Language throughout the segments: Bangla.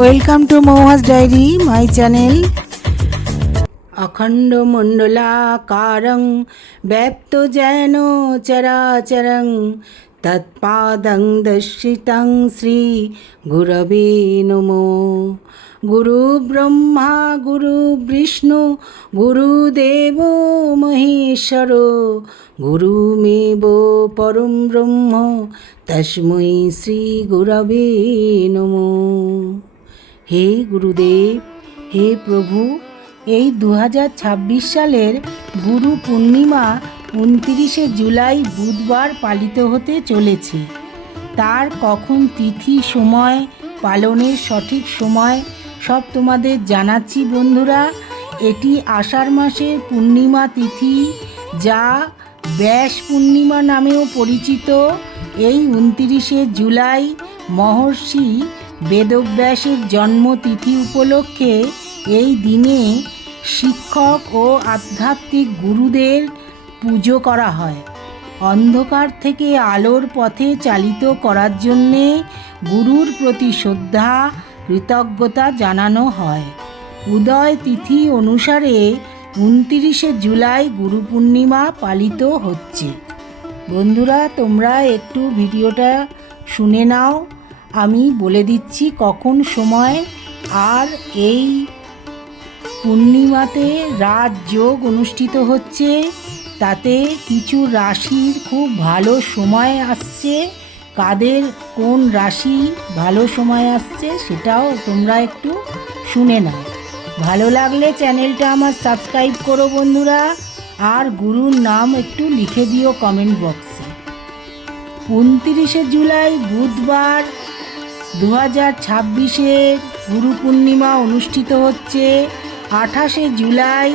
Welcome to Mouhas diary my channel. অখণ্ড মণ্ডলাকারং ব্যাপ্ত যেন চরাচরং তৎপাদং দর্শিতং শ্রী গুরবে নমো। গুরু ব্রহ্মা গুরু বিষ্ণু গুরুদেব মহেশ্বর গুরুমেব পরম ব্রহ্ম তস্मै শ্রী গুরবে নমো। হে গুরুদেব, হে প্রভু, এই 2026 সালের গুরু পূর্ণিমা 29শে জুলাই বুধবার পালিত হতে চলেছে। তার কখন তিথি, সময়, পালনের সঠিক সময় সব তোমাদের জানাচ্ছি বন্ধুরা। এটি আষাঢ় মাসের পূর্ণিমা তিথি, যা ব্যাস পূর্ণিমা নামেও পরিচিত। এই 29শে জুলাই মহর্ষি বেদব্যাসের জন্মতিথি উপলক্ষে এই দিনে শিক্ষক ও আধ্যাত্মিক গুরুদের পুজো করা হয়। অন্ধকার থেকে আলোর পথে চালিত করার জন্যে গুরুর প্রতি শ্রদ্ধা, কৃতজ্ঞতা জানানো হয়। উদয় তিথি অনুসারে 29শে জুলাই গুরু পূর্ণিমা পালিত হচ্ছে। বন্ধুরা, তোমরা একটু ভিডিওটা শুনে নাও, আমি বলে দিচ্ছি কখন সময়। আর এই পূর্ণিমাতে রাজযোগ অনুষ্ঠিত হচ্ছে, তাতে কিছু রাশির খুব ভালো সময় আসছে। কাদের কোন রাশি ভালো সময় আসছে সেটাও তোমরা একটু শুনে নাও। ভালো লাগলে চ্যানেলটা আমার সাবস্ক্রাইব করো বন্ধুরা, আর গুরুর নাম একটু লিখে দিও কমেন্ট বক্সে। 29শে জুলাই বুধবার 2026-এ গুরু পূর্ণিমা অনুষ্ঠিত হচ্ছে। 28শে জুলাই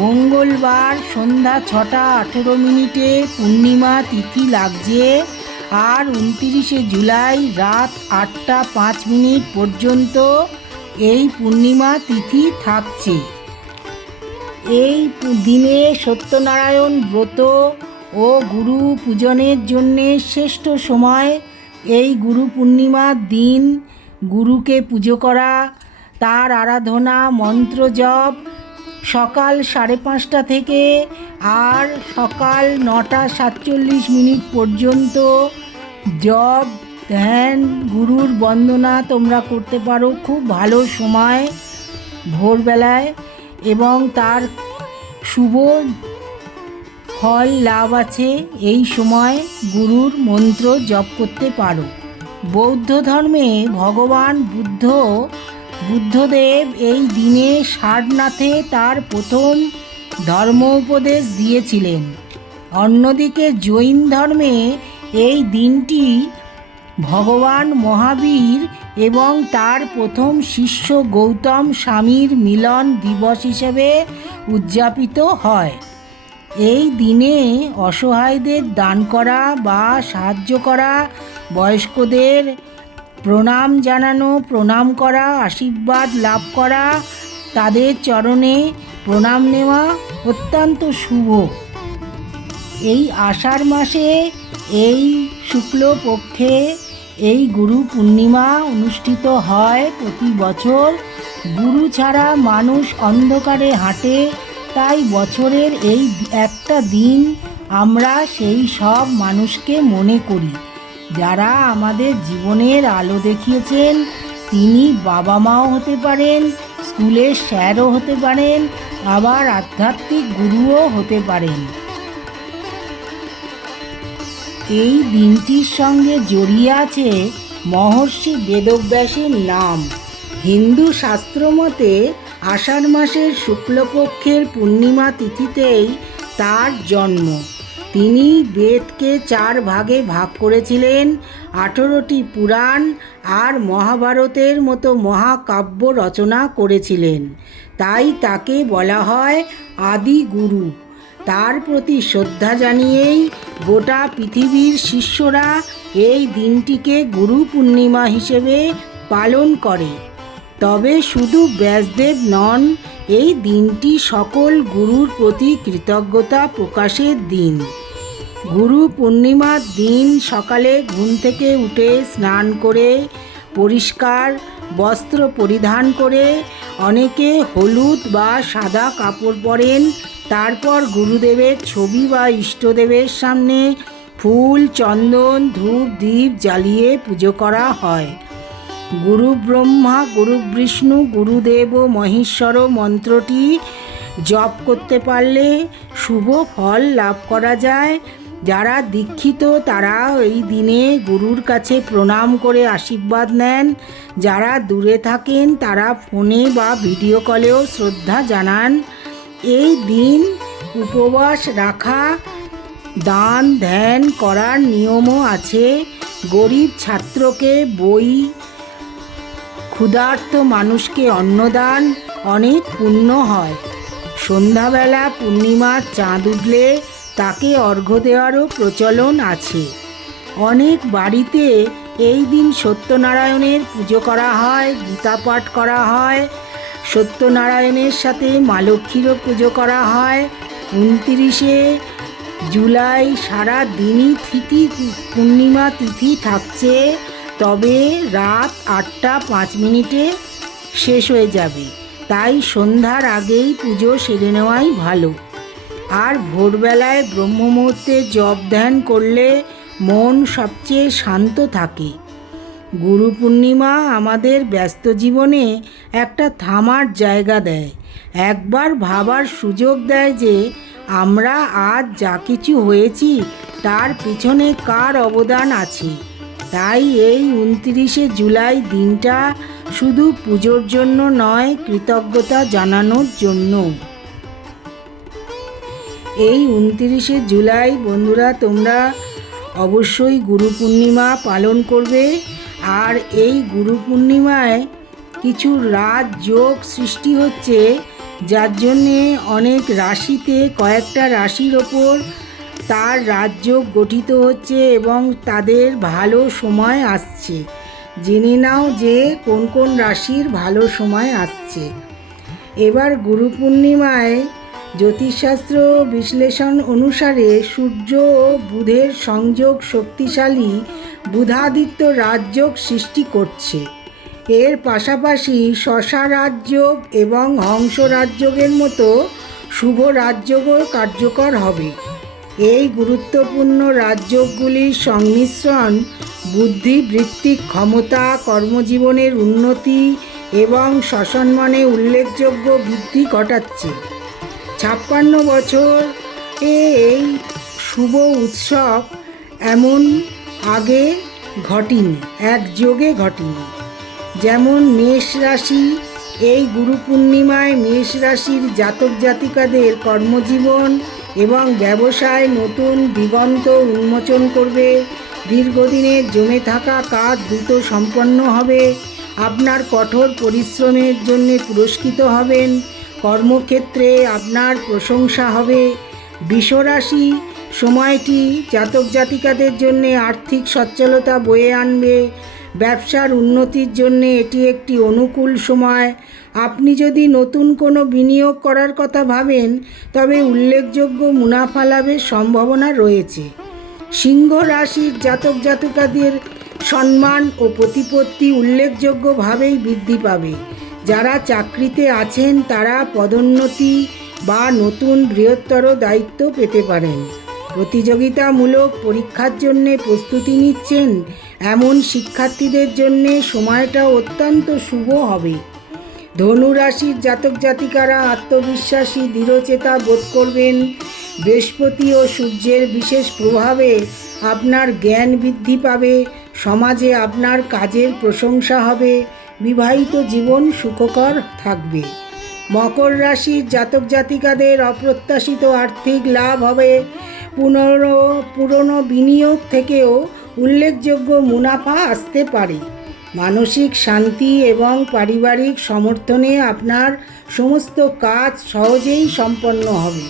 মঙ্গলবার সন্ধ্যা 6:18 পূর্ণিমা তিথি লাগছে। আর 29শে জুলাই রাত 8:05 পর্যন্ত এই পূর্ণিমা তিথি থাকছে। এই দিনে সত্যনারায়ণ ব্রত ও গুরু পূজনের জন্যে শ্রেষ্ঠ সময়। এই গুরু পূর্ণিমার দিন গুরুকে পুজো করা, তার আরাধনা, মন্ত্র জপ সকাল 5:30 থেকে আর সকাল 9:47 পর্যন্ত জপ, ধ্যান, গুরুর বন্দনা তোমরা করতে পারো। খুব ভালো সময় ভোরবেলায়, এবং তার শুভ ফল লাভ আছে। এই সময় গুরুর মন্ত্র জপ করতে পারো। বৌদ্ধ ধর্মে ভগবান বুদ্ধদেব এই দিনে সারনাথে তার প্রথম ধর্ম উপদেশ দিয়েছিলেন। অন্যদিকে জৈন ধর্মে এই দিনটি ভগবান মহাবীর এবং তার প্রথম শিষ্য গৌতম স্বামীর মিলন দিবস হিসেবে উদযাপিত হয়। এই দিনে অসহায়দের দান করা বা সাহায্য করা, বয়স্কদের প্রণাম জানানো, প্রণাম করা, আশীর্বাদ লাভ করা, তাদের চরণে প্রণাম নেওয়া অত্যন্ত শুভ। এই আষাঢ় মাসে এই শুক্লপক্ষে এই গুরু পূর্ণিমা অনুষ্ঠিত হয় প্রতি বছর। গুরু ছাড়া মানুষ অন্ধকারে হাঁটে, তাই বছরের এই একটা দিন আমরা সেই সব মানুষকে মনে করি যারা আমাদের জীবনের আলো দেখিয়েছেন। তিনি বাবা মাও হতে পারেন, স্কুলের স্যারও হতে পারেন, আবার আধ্যাত্মিক গুরুও হতে পারেন। এই দিনটির সঙ্গে জড়িয়ে আছে মহর্ষি বেদব্যাসের নাম। হিন্দু শাস্ত্র মতে আষাঢ় মাসের শুক্লপক্ষের পূর্ণিমা তিথিতেই তার জন্ম। তিনি বেদকে 4 ভাগে ভাগ করেছিলেন, 18টি পুরাণ আর মহাভারতের মতো মহাকাব্য রচনা করেছিলেন। তাই তাকে বলা হয় আদি গুরু। তার প্রতি শ্রদ্ধা জানিয়েই গোটা পৃথিবীর শিষ্যরা এই দিনটিকে গুরু পূর্ণিমা হিসেবে পালন করে। তবে শুধু ব্যাসদেব নন, এই দিনটি সকল গুরুর প্রতি কৃতজ্ঞতা প্রকাশের দিন। গুরু পূর্ণিমার দিন সকালে ঘুম থেকে উঠে স্নান করে পরিষ্কার বস্ত্র পরিধান করে অনেকে হলুদ বা সাদা কাপড় পরেন। তারপর গুরুদেবের ছবি বা ইষ্টদেবের সামনে ফুল, চন্দন, ধূপ, দীপ জ্বালিয়ে পুজো করা হয়। গুরু ব্রহ্মা, গুরু বিষ্ণু, গুরুদেব ও মহেশ্বর মন্ত্রটি জপ করতে পারলে শুভ ফল লাভ করা যায়। যারা দীক্ষিত তারা এই দিনে গুরুর কাছে প্রণাম করে আশীর্বাদ নেন। যারা দূরে থাকেন তারা ফোনে বা ভিডিও কলেও শ্রদ্ধা জানান। এই দিন উপবাস রাখা, দান ধ্যান করার নিয়মও আছে। গরিব ছাত্রকে বই, ক্ষুধার্ত মানুষকে অন্নদান, অনেক পুণ্য হয়। সন্ধ্যাবেলা পূর্ণিমার চাঁদ উঠলে তাকে অর্ঘ্য দেওয়ারও প্রচলন আছে। অনেক বাড়িতে এই দিন সত্যনারায়ণের পুজো করা হয়, গীতা পাঠ করা হয়। সত্যনারায়ণের সাথে মা লক্ষ্মীরও পুজো করা হয়। 29শে জুলাই সারা দিনই পূর্ণিমা তিথি থাকছে, তবে রাত 8টা 5 মিনিটে শেষ হয়ে যাবে। তাই সন্ধ্যার আগেই পুজো সেরে নেওয়াই ভালো। আর ভোরবেলায় ব্রহ্ম মুহূর্তে জপ ধ্যান করলে মন সবচেয়ে শান্ত থাকে। গুরু পূর্ণিমা আমাদের ব্যস্ত জীবনে একটা থামার জায়গা দেয়, একবার ভাবার সুযোগ দেয় যে আমরা আজ যা কিছু হয়েছি তার পিছনে কার অবদান আছে। তাই এই 29শে জুলাই দিনটা শুধু পুজোর জন্য নয়, কৃতজ্ঞতা জানানোর জন্য। এই 29শে জুলাই বন্ধুরা, তোমরা অবশ্যই গুরু পূর্ণিমা পালন করবে। আর এই গুরু পূর্ণিমায় কিছু রাজযোগ সৃষ্টি হচ্ছে, যার জন্যে অনেক রাশিতে, কয়েকটা রাশির ওপর তার রাজযোগ গঠিত হচ্ছে এবং তাদের ভালো সময় আসছে। জেনে নাও যে কোন কোন রাশির ভালো সময় আসছে। এবার গুরু পূর্ণিমায় জ্যোতিষশাস্ত্র বিশ্লেষণ অনুসারে সূর্য ও বুধের সংযোগ শক্তিশালী বুধাদিত্য রাজযোগ সৃষ্টি করছে। এর পাশাপাশি শশা রাজযোগ এবং হংস রাজযোগের মতো শুভ রাজযোগও কার্যকর হবে। এই গুরুত্বপূর্ণ রাজযোগগুলির সংমিশ্রণ বুদ্ধিবৃত্তিক ক্ষমতা, কর্মজীবনের উন্নতি এবং সসম্মানে উল্লেখযোগ্য বৃদ্ধি ঘটাচ্ছে। 56 বছর এই শুভ উৎসব এমন আগে ঘটেনি, একযোগে ঘটেনি। যেমন মেষ রাশি, এই গুরু পূর্ণিমায় মেষ রাশির জাতক জাতিকাদের কর্মজীবন এবং ব্যবসায় নতুন দিগন্ত উন্মোচন করবে। দীর্ঘদিনের জমে থাকা কাজ দ্রুত সম্পন্ন হবে। আপনার কঠোর পরিশ্রমের জন্য পুরস্কৃত হবেন। কর্মক্ষেত্রে আপনার প্রশংসা হবে। বৃষ রাশি, সময়টি জাতক জাতিকাদের জন্য আর্থিক সচ্ছলতা বয়ে আনবে। ব্যবসার উন্নতির জন্য এটি একটি অনুকূল সময়। আপনি যদি নতুন কোনো বিনিয়োগ করার কথা ভাবেন তবে উল্লেখযোগ্য মুনাফা লাভের সম্ভাবনা রয়েছে। সিংহ রাশির জাতক জাতিকাদের সম্মান ও প্রতিপত্তি উল্লেখযোগ্যভাবেই বৃদ্ধি পাবে। যারা চাকরিতে আছেন তারা পদোন্নতি বা নতুন বৃহত্তর দায়িত্ব পেতে পারেন। প্রতিযোগিতামূলক পরীক্ষার জন্যে প্রস্তুতি নিচ্ছেন এমন শিক্ষার্থীদের জন্যে সময়টা অত্যন্ত শুভ হবে। ধনু রাশির জাতক জাতিকারা আত্মবিশ্বাসী, দৃঢ়চেতা বোধ করবেন। বৃহস্পতি ও সূর্যের বিশেষ প্রভাবে আপনার জ্ঞান বৃদ্ধি পাবে। সমাজে আপনার কাজের প্রশংসা হবে। বিবাহিত জীবন সুখকর থাকবে। মকর রাশির জাতক জাতিকাদের অপ্রত্যাশিত আর্থিক লাভ হবে। পুরনো বিনিয়োগ থেকেও উল্লেখযোগ্য মুনাফা আসতে পারে। মানসিক শান্তি এবং পারিবারিক সমর্থনে আপনার সমস্ত কাজ সহজেই সম্পন্ন হবে।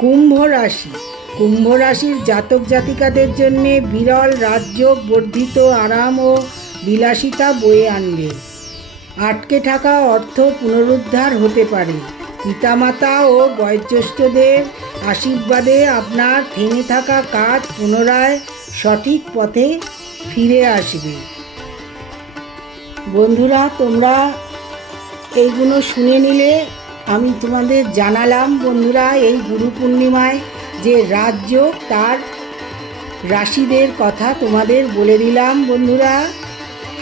কুম্ভ রাশি, কুম্ভ রাশির জাতক জাতিকাদের জন্য বিরল রাজযোগ বর্ধিত আরাম ও বিলাসিতা বয়ে আনবে। আটকে থাকা অর্থ পুনরুদ্ধার হতে পারে। পিতামাতা ও বয়োজ্যেষ্ঠদের আশীর্বাদে আপনার থেমে থাকা কাজ পুনরায় সঠিক পথে ফিরে আসবে। বন্ধুরা, তোমরা এইগুলো শুনে নিলে। আমি তোমাদের জানালাম বন্ধুরা, এই গুরু পূর্ণিমায় যে রাজযোগ তার রাশিদের কথা তোমাদের বলে দিলাম বন্ধুরা।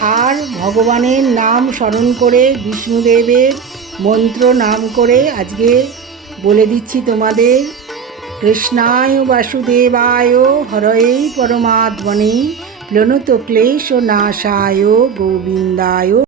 আর ভগবানের নাম স্মরণ করে, বিষ্ণুদেবের মন্ত্র নাম করে আজকে বলে দিচ্ছি তোমাদের। কৃষ্ণায় বাসুদেবায় হরয়ে পরমাত্মনে প্রণত ক্লেশ নাশায় গোবিন্দায়